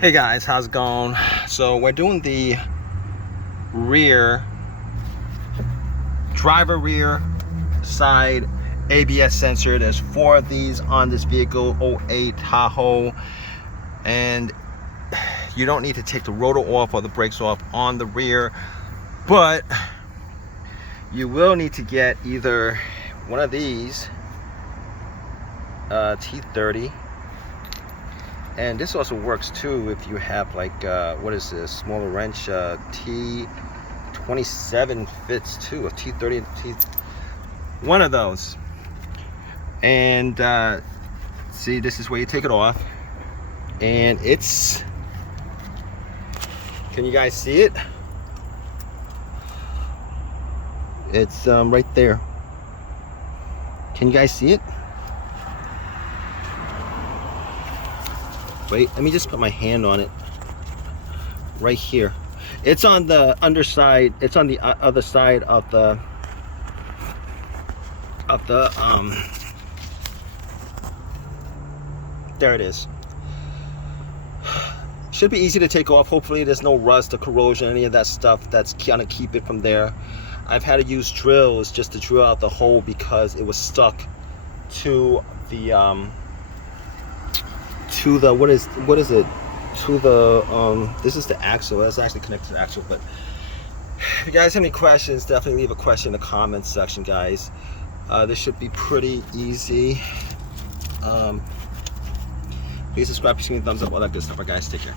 Hey guys, how's it going? So we're doing the driver rear side ABS sensor. There's 4 of these on this vehicle, 08 Tahoe, and you don't need to take the rotor off or the brakes off on the rear, but you will need to get either one of these T30, and this also works too if you have like what is this, smaller wrench, T27 fits too, a T30, one of those. And see, this is where you take it off, and it's, can you guys see it? It's right there. Can you guys see it? Wait, let me just put my hand on it. Right here. It's on the underside. It's on the other side of the there it is. Should be easy to take off. Hopefully there's no rust or corrosion, any of that stuff that's gonna keep it from there. I've had to use drills just to drill out the hole because it was stuck to the what is it, to the this is the axle. That's actually connected to the axle. But if you guys have any questions, definitely leave a question in the comments section, guys. This should be pretty easy. Please subscribe, give me a thumbs up, all that good stuff. All right, guys, take care.